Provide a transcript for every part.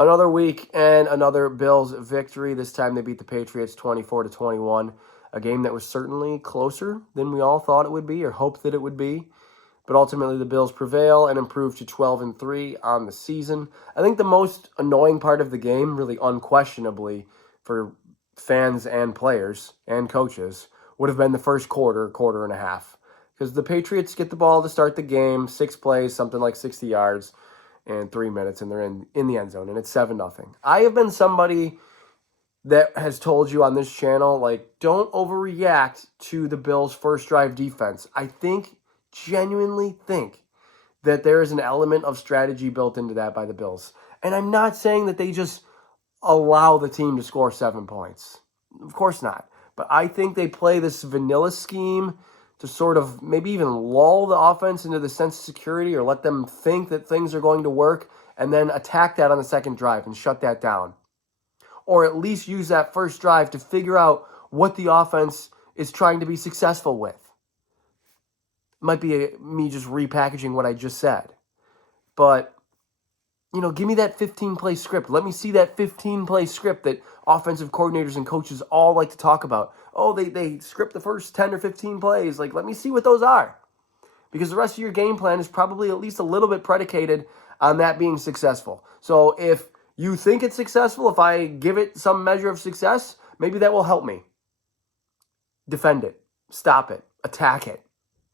Another week and another Bills victory. This time they beat the Patriots 24-21, a game that was certainly closer than we all thought it would be or hoped that it would be. But ultimately the Bills prevail and improve to 12-3 on the season. I think the most annoying part of the game, really unquestionably for fans and players and coaches, would have been the first quarter and a half. Because the Patriots get the ball to start the game, 6 plays, something like 60 yards, and 3 minutes, and they're in the end zone, and it's 7-0. I have been somebody that has told you on this channel, don't overreact to the Bills' first drive defense. I genuinely think that there is an element of strategy built into that by the Bills. And I'm not saying that they just allow the team to score 7 points. Of course not. But I think they play this vanilla scheme to sort of maybe even lull the offense into the sense of security or let them think that things are going to work and then attack that on the second drive and shut that down. Or at least use that first drive to figure out what the offense is trying to be successful with. Might be me just repackaging what I just said. But, give me that 15-play script. Let me see that 15-play script that offensive coordinators and coaches all like to talk about. Oh, they script the first 10 or 15 plays. Let me see what those are. Because the rest of your game plan is probably at least a little bit predicated on that being successful. So if you think it's successful, if I give it some measure of success, maybe that will help me defend it, stop it, attack it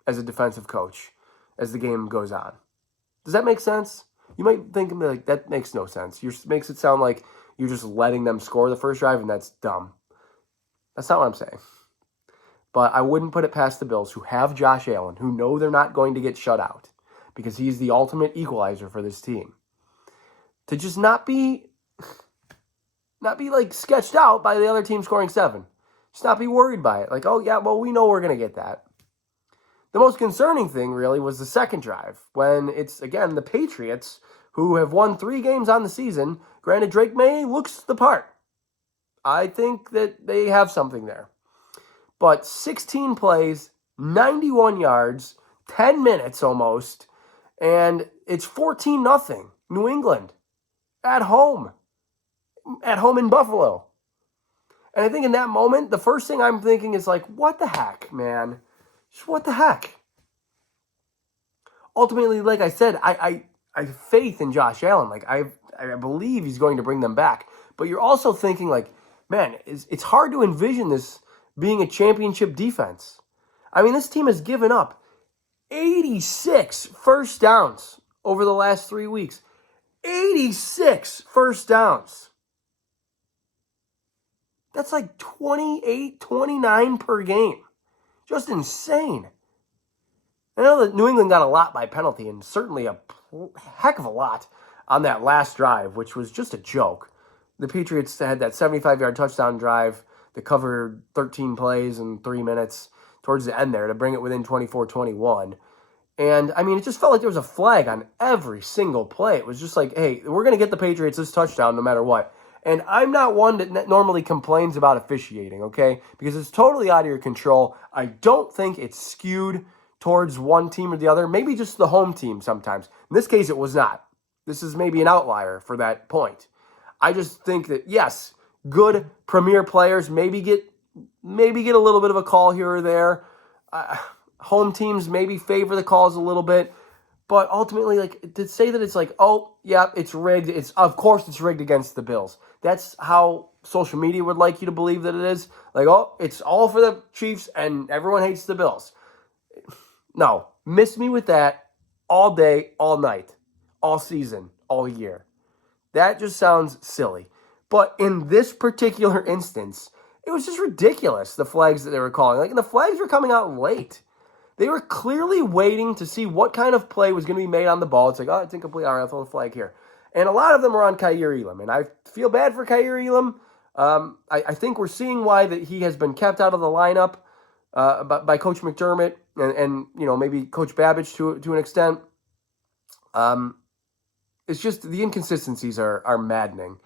as a defensive coach as the game goes on. Does that make sense? You might think that makes no sense. Makes it sound like you're just letting them score the first drive, and that's dumb. That's not what I'm saying. But I wouldn't put it past the Bills, who have Josh Allen, who know they're not going to get shut out because he's the ultimate equalizer for this team, to just not be sketched out by the other team scoring 7. Just not be worried by it. Oh yeah, well, we know we're going to get that. The most concerning thing really was the second drive when it's, again, the Patriots, who have won 3 games on the season. Granted, Drake May looks the part. I think that they have something there. But 16 plays, 91 yards, 10 minutes almost, and it's 14-0 New England at home in Buffalo. And I think in that moment, the first thing I'm thinking is what the heck, man? Just what the heck? Ultimately, like I said, I have faith in Josh Allen. I believe he's going to bring them back. But you're also thinking man, it's hard to envision this being a championship defense. I mean, this team has given up 86 first downs over the last 3 weeks. 86 first downs. That's 28, 29 per game. Just insane. I know that New England got a lot by penalty, and certainly a heck of a lot on that last drive, which was just a joke. The Patriots had that 75-yard touchdown drive that covered 13 plays in 3 minutes towards the end there to bring it within 24-21. And, I mean, it just felt like there was a flag on every single play. It was just hey, we're going to get the Patriots this touchdown no matter what. And I'm not one that normally complains about officiating, okay? Because it's totally out of your control. I don't think it's skewed towards one team or the other. Maybe just the home team sometimes. In this case, it was not. This is maybe an outlier for that point. I just think that, yes, good premier players maybe get a little bit of a call here or there. Home teams maybe favor the calls a little bit. But ultimately, to say that it's oh, yeah, it's rigged. Of course it's rigged against the Bills. That's how social media would like you to believe that it is. Oh, it's all for the Chiefs and everyone hates the Bills. No, miss me with that all day, all night, all season, all year. That just sounds silly. But in this particular instance, it was just ridiculous, the flags that they were calling. And the flags were coming out late. They were clearly waiting to see what kind of play was going to be made on the ball. It's oh, it's incomplete. All right, I'll throw the flag here. And a lot of them were on Kaiir Elam. And I feel bad for Kaiir Elam. I think we're seeing why that he has been kept out of the lineup by Coach McDermott and maybe Coach Babbage to an extent. It's just the inconsistencies are maddening.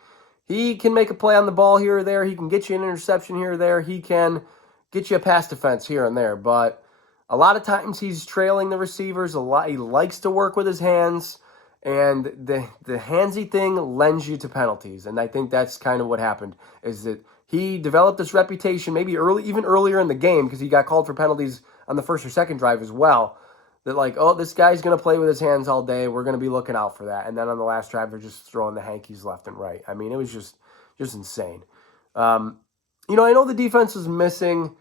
He can make a play on the ball here or there. He can get you an interception here or there. He can get you a pass defense here and there. But a lot of times he's trailing the receivers. He likes to work with his hands. And the handsy thing lends you to penalties. And I think that's kind of what happened, is that he developed this reputation maybe even earlier in the game, because he got called for penalties on the first or second drive as well, that like, oh, this guy's going to play with his hands all day. We're going to be looking out for that. And then on the last drive, they're just throwing the hankies left and right. I mean, it was just insane. I know the defense was missing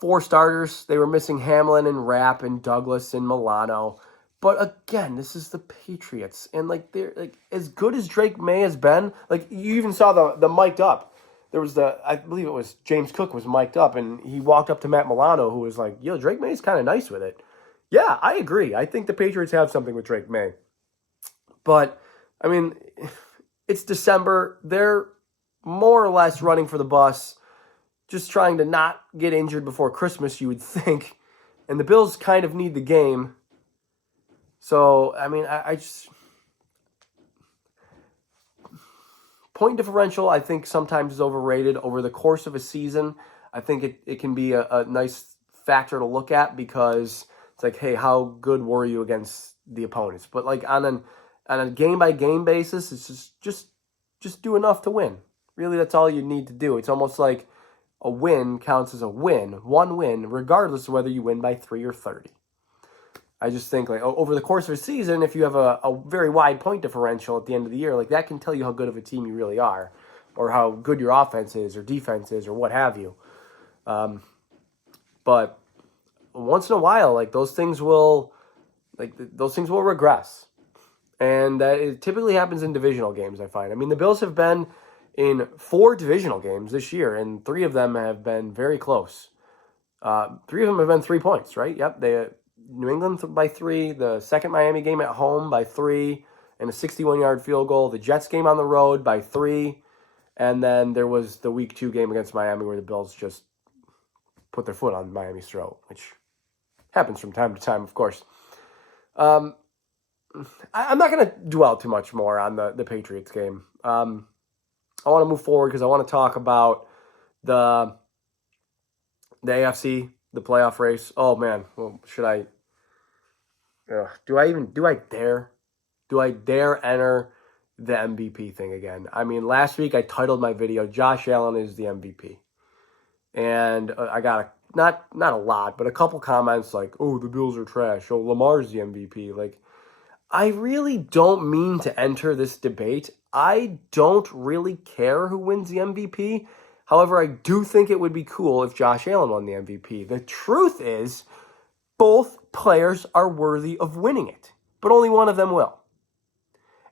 4 starters. They were missing Hamlin and Rapp and Douglas and Milano. But again, this is the Patriots, and they're as good as Drake May has been. Like, you even saw the mic'd up. There was I believe it was James Cook was mic'd up, and he walked up to Matt Milano, who was like, "Yo, Drake May's kind of nice with it." Yeah, I agree. I think the Patriots have something with Drake May, but I mean, it's December. They're more or less running for the bus, just trying to not get injured before Christmas, you would think, and the Bills kind of need the game. So, I mean, I just... Point differential, I think, sometimes is overrated. Over the course of a season, I think it can be a nice factor to look at, because it's like, hey, how good were you against the opponents? But like on a game-by-game basis, it's just do enough to win. Really, that's all you need to do. It's almost like a win counts as a win, one win, regardless of whether you win by 3 or 30. I just think, like, over the course of a season, if you have a very wide point differential at the end of the year, like, that can tell you how good of a team you really are, or how good your offense is or defense is or what have you. But once in a while, like, those things will regress. And that it typically happens in divisional games, I find. I mean, the Bills have been in 4 divisional games this year, and 3 of them have been very close. 3 of them have been 3 points, right? Yep, New England by 3, the second Miami game at home by 3, and a 61-yard field goal. The Jets game on the road by 3, and then there was the Week 2 game against Miami where the Bills just put their foot on Miami's throat, which happens from time to time, of course. I'm not going to dwell too much more on the Patriots game. I want to move forward because I want to talk about the AFC, the playoff race. Oh man, well, should I? Do I dare enter the MVP thing again? I mean, last week I titled my video "Josh Allen is the MVP," and I got not a lot, but a couple comments like, "Oh, the Bills are trash. Oh, Lamar's the MVP." Like, I really don't mean to enter this debate. I don't really care who wins the MVP. However, I do think it would be cool if Josh Allen won the MVP. The truth is, both players are worthy of winning it, but only one of them will.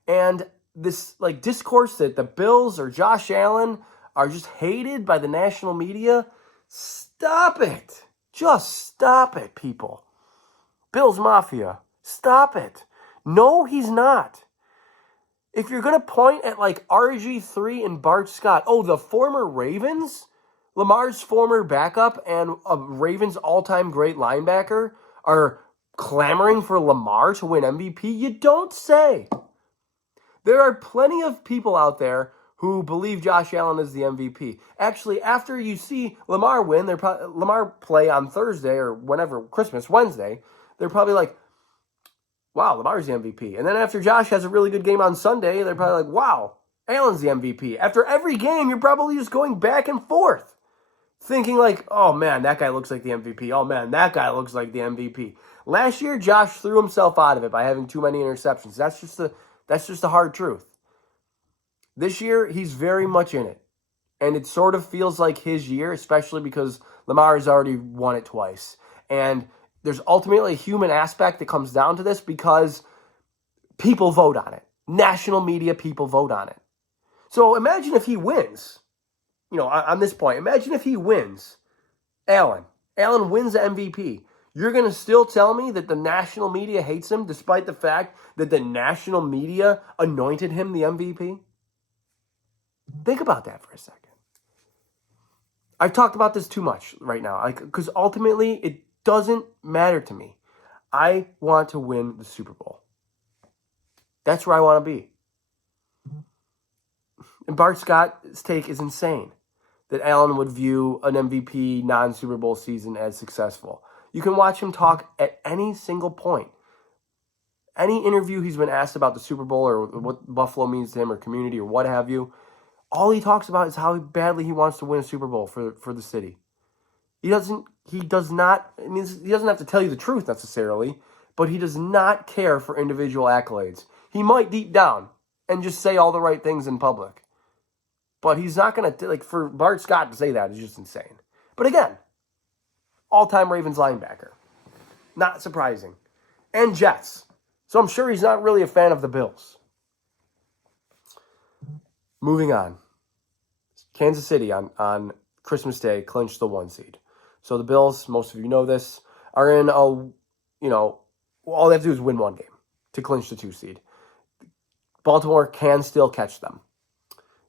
And this discourse that the Bills or Josh Allen are just hated by the national media, stop it. Just stop it, people. Bills Mafia, stop it. No, he's not. If you're going to point at RG3 and Bart Scott, the former Ravens, Lamar's former backup and a Ravens all-time great linebacker are clamoring for Lamar to win MVP, you don't say. There are plenty of people out there who believe Josh Allen is the MVP. Actually, after you see Lamar win, Lamar play on Thursday or whenever, Wednesday, they're probably like, wow, Lamar's the MVP. And then after Josh has a really good game on Sunday, they're probably like, wow, Allen's the MVP. After every game, you're probably just going back and forth, thinking like, oh man, that guy looks like the MVP. Oh man, that guy looks like the MVP. Last year, Josh threw himself out of it by having too many interceptions. That's just the hard truth. This year, he's very much in it. And it sort of feels like his year, especially because Lamar has already won it twice. And there's ultimately a human aspect that comes down to this because people vote on it. National media people vote on it. So imagine if he wins, on this point, imagine if he wins, Allen wins the MVP. You're going to still tell me that the national media hates him despite the fact that the national media anointed him the MVP? Think about that for a second. I've talked about this too much right now because ultimately it doesn't matter to me. I want to win the Super Bowl. That's where I want to be. And Bart Scott's take is insane, that Allen would view an MVP non-Super Bowl season as successful. You can watch him talk at any single point. any interview he's been asked about the Super Bowl or what Buffalo means to him or community or what have you, all he talks about is how badly he wants to win a Super Bowl for the city. He does not, I mean, he doesn't have to tell you the truth necessarily, but he does not care for individual accolades. He might deep down and just say all the right things in public. But he's not going to, like, for Bart Scott to say that is just insane. But again, all-time Ravens linebacker. Not surprising. And Jets. So I'm sure he's not really a fan of the Bills. Moving on. Kansas City on Christmas Day clinched the 1 seed. So the Bills, most of you know this, are in all they have to do is win one game to clinch the 2 seed. Baltimore can still catch them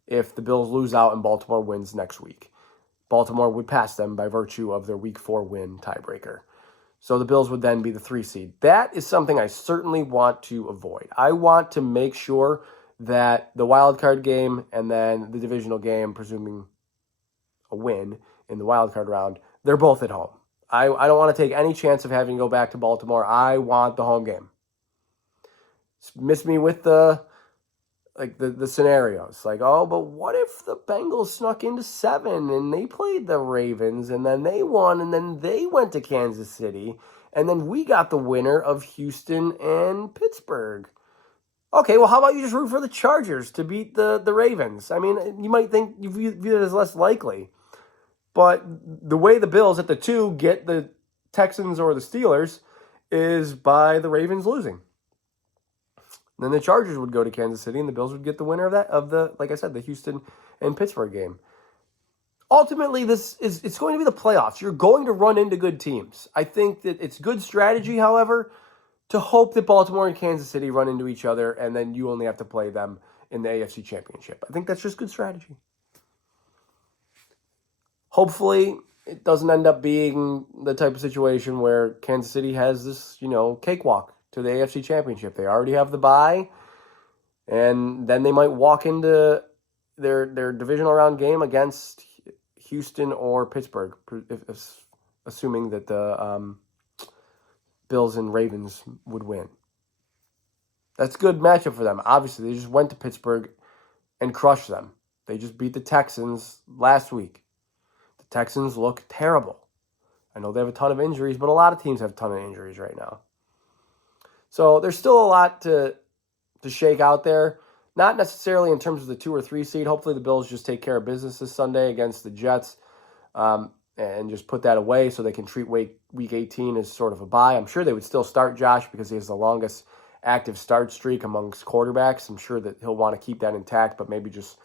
if the Bills lose out and Baltimore wins next week. Baltimore would pass them by virtue of their Week 4 win tiebreaker. So the Bills would then be the 3 seed. That is something I certainly want to avoid. I want to make sure that the wild card game and then the divisional game, presuming a win in the wild card round, they're both at home. I don't want to take any chance of having to go back to Baltimore. I want the home game. Miss me with the scenarios. Like, oh, but what if the Bengals snuck into 7 and they played the Ravens and then they won and then they went to Kansas City and then we got the winner of Houston and Pittsburgh? Okay, well, how about you just root for the Chargers to beat the Ravens? I mean, you might think you view it as less likely. But the way the Bills at the 2 get the Texans or the Steelers is by the Ravens losing. Then the Chargers would go to Kansas City and the Bills would get the winner like I said, the Houston and Pittsburgh game. Ultimately, it's going to be the playoffs. You're going to run into good teams. I think that it's good strategy, however, to hope that Baltimore and Kansas City run into each other and then you only have to play them in the AFC Championship. I think that's just good strategy. Hopefully, it doesn't end up being the type of situation where Kansas City has this, cakewalk to the AFC Championship. They already have the bye, and then they might walk into their divisional round game against Houston or Pittsburgh, assuming that the Bills and Ravens would win. That's a good matchup for them. Obviously, they just went to Pittsburgh and crushed them. They just beat the Texans last week. The Texans look terrible. I know they have a ton of injuries, but a lot of teams have a ton of injuries right now. So there's still a lot to shake out there. Not necessarily in terms of the 2 or 3 seed. Hopefully the Bills just take care of business this Sunday against the Jets and just put that away so they can treat Week 18 as sort of a bye. I'm sure they would still start Josh because he has the longest active start streak amongst quarterbacks. I'm sure that he'll want to keep that intact, but maybe just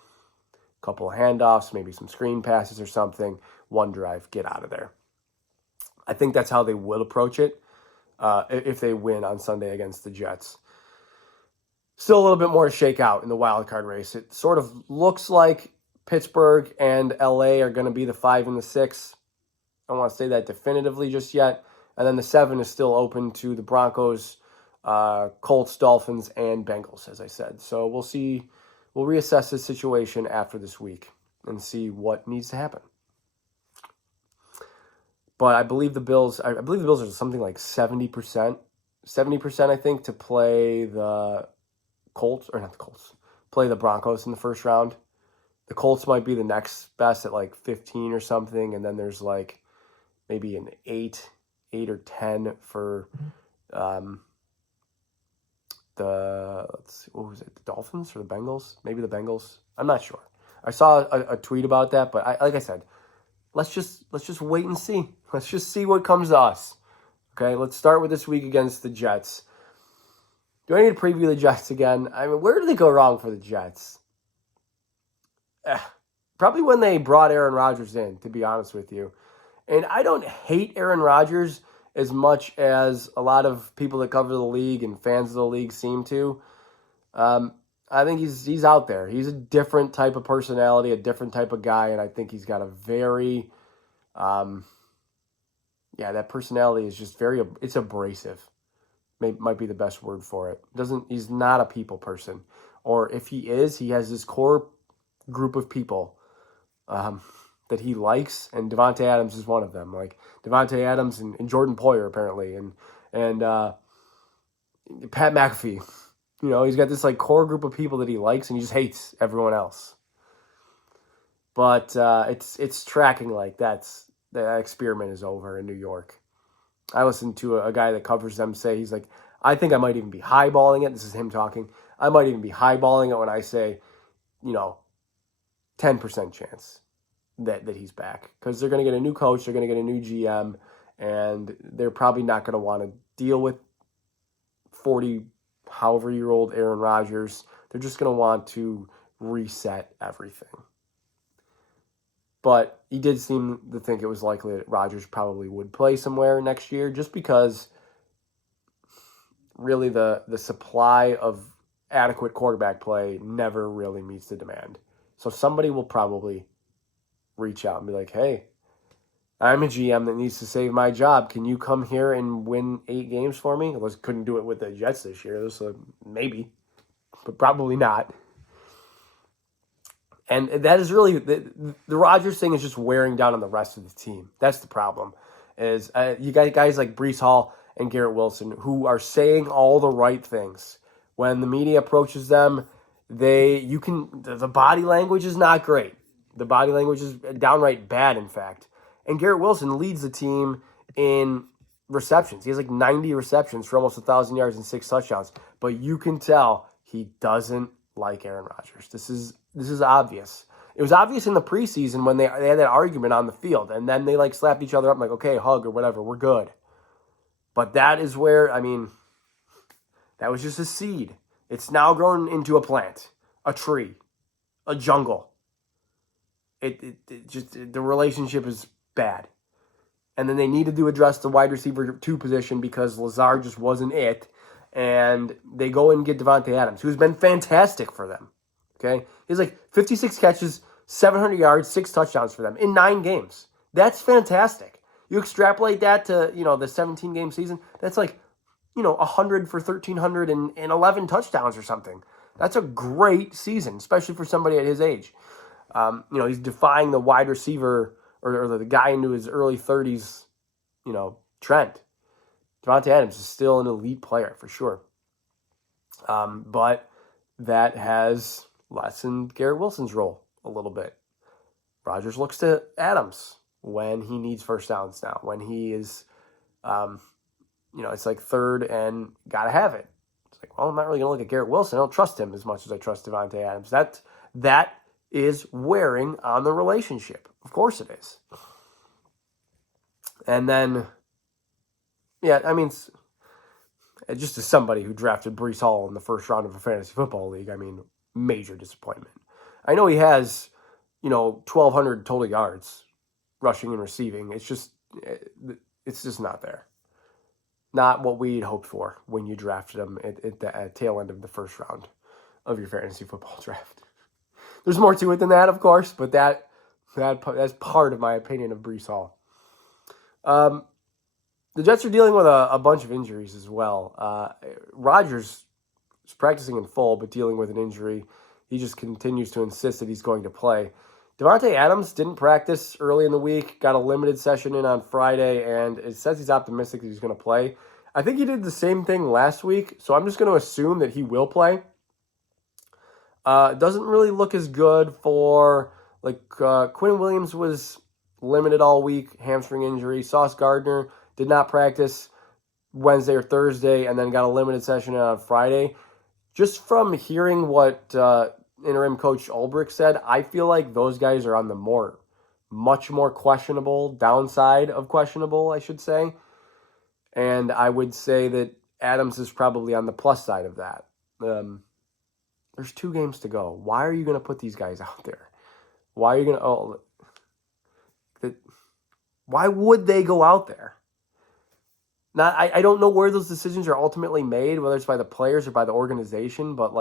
a couple of handoffs, maybe some screen passes or something. One drive, get out of there. I think that's how they will approach it. If they win on Sunday against the Jets. Still a little bit more to shake out in the wild card race. It sort of looks like Pittsburgh and LA are going to be the 5 and the 6. I don't want to say that definitively just yet. And then the 7 is still open to the Broncos, Colts, Dolphins, and Bengals, as I said. So we'll see. We'll reassess the situation after this week and see what needs to happen. But I believe the Bills are something like 70%, I think, to play the play the Broncos in the first round. The Colts might be the next best at like 15 or something, and then there's like maybe an 8 or 10 for the Dolphins or the Bengals? Maybe the Bengals. I'm not sure. I saw a tweet about that, but like I said, let's just wait and see. Let's just see what comes to us. Okay, let's start with this week against the Jets. Do I need to preview the Jets again? I mean, where did they go wrong for the Jets? Probably when they brought Aaron Rodgers in, to be honest with you. And I don't hate Aaron Rodgers as much as a lot of people that cover the league and fans of the league seem to. I think he's out there. He's a different type of personality, a different type of guy, and I think he's got a very, that personality is just it's abrasive. Might be the best word for it. He's not a people person, or if he is, he has this core group of people that he likes, and Devontae Adams is one of them. Like Devontae Adams and Jordan Poyer apparently, and Pat McAfee. He's got this like core group of people that he likes, and he just hates everyone else. But it's tracking like that experiment is over in New York. I listened to a guy that covers them say, he's like, I think I might even be highballing it. This is him talking. I might even be highballing it when I say, 10% chance that he's back. Because they're going to get a new coach, they're going to get a new GM, and they're probably not going to want to deal with 40-however-year-old Aaron Rodgers. They're just going to want to reset everything. But he did seem to think it was likely that Rodgers probably would play somewhere next year, just because really the supply of adequate quarterback play never really meets the demand. So somebody will probably reach out and be like, hey, I'm a GM that needs to save my job. Can you come here and win 8 games for me? I couldn't do it with the Jets this year, so maybe, but probably not. And that is really, the Rodgers thing is just wearing down on the rest of the team. That's the problem. Is you got guys like Breece Hall and Garrett Wilson who are saying all the right things. When the media approaches them, the body language is not great. The body language is downright bad, in fact. And Garrett Wilson leads the team in receptions. He has like 90 receptions for almost 1,000 yards and 6 touchdowns. But you can tell he doesn't like Aaron Rodgers. This is obvious. It was obvious in the preseason when they had that argument on the field, and then they like slapped each other up like, okay, hug or whatever, we're good. But that is where, that was just a seed. It's now grown into a plant, a tree, a jungle. It just, the relationship is bad. And then they needed to address the wide receiver 2 position because Lazard just wasn't it. And they go and get Davante Adams, who's been fantastic for them. Okay? He's like 56 catches, 700 yards, 6 touchdowns for them in 9 games. That's fantastic. You extrapolate that to, the 17-game season, that's like, 100 for 1,300 and 11 touchdowns or something. That's a great season, especially for somebody at his age. He's defying the wide receiver or the guy into his early 30s, trend. Davante Adams is still an elite player for sure. But that has lessened Garrett Wilson's role a little bit. Rodgers looks to Adams when he needs first downs now, when he is, it's like third and got to have it. It's like, well, I'm not really going to look at Garrett Wilson. I don't trust him as much as I trust Davante Adams. That is wearing on the relationship. Of course it is. And then, just as somebody who drafted Breece Hall in the first round of a fantasy football league, major disappointment. I know he has, 1,200 total yards rushing and receiving. It's just not there. Not what we'd hoped for when you drafted him at the tail end of the first round of your fantasy football draft. There's more to it than that, of course, but that's part of my opinion of Breece Hall. The Jets are dealing with a bunch of injuries as well. Rodgers is practicing in full, but dealing with an injury. He just continues to insist that he's going to play. Davante Adams didn't practice early in the week, got a limited session in on Friday, and it says he's optimistic that he's going to play. I think he did the same thing last week, so I'm just going to assume that he will play. Doesn't really look as good for, Quinn Williams was limited all week, hamstring injury. Sauce Gardner did not practice Wednesday or Thursday and then got a limited session on Friday. Just from hearing what interim coach Ulbrich said, I feel like those guys are on the much more questionable, downside of questionable, I should say. And I would say that Adams is probably on the plus side of that. There's 2 games to go. Why are you going to put these guys out there? Why are you going to... why would they go out there? Now, I don't know where those decisions are ultimately made, whether it's by the players or by the organization, but,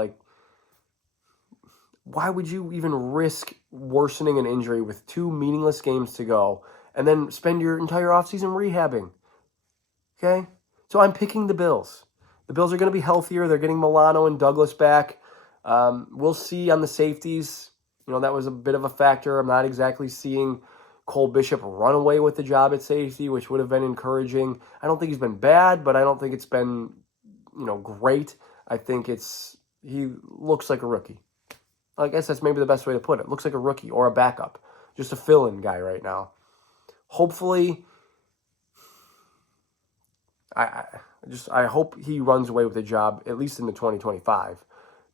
why would you even risk worsening an injury with 2 meaningless games to go and then spend your entire offseason rehabbing? Okay? So I'm picking the Bills. The Bills are going to be healthier. They're getting Milano and Douglas back. We'll see on the safeties. That was a bit of a factor. I'm not exactly seeing Cole Bishop run away with the job at safety, which would have been encouraging. I don't think he's been bad, but I don't think it's been great. I think he looks like a rookie. I guess that's maybe the best way to put it. Looks like a rookie or a backup. Just a fill-in guy right now. Hopefully, I hope he runs away with the job, at least in the 2025.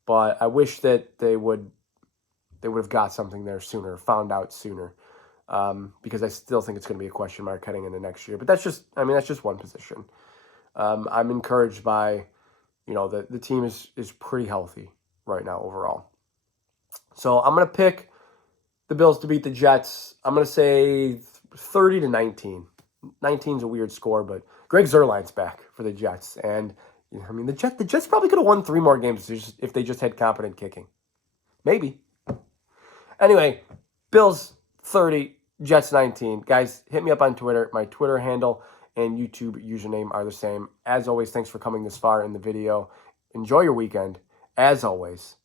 But I wish that they would have got something there sooner, found out sooner. Because I still think it's going to be a question mark heading into next year. But that's just one position. I'm encouraged by, the team is pretty healthy right now overall. So I'm going to pick the Bills to beat the Jets. I'm going to say 30-19. 19 is a weird score, but Greg Zuerlein's back for the Jets. And, the Jets probably could have won 3 more games if they just had competent kicking. Maybe. Anyway, Bills 30, Jets 19. Guys, hit me up on Twitter. My Twitter handle and YouTube username are the same. As always, thanks for coming this far in the video. Enjoy your weekend. As always,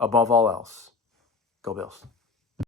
above all else, go Bills.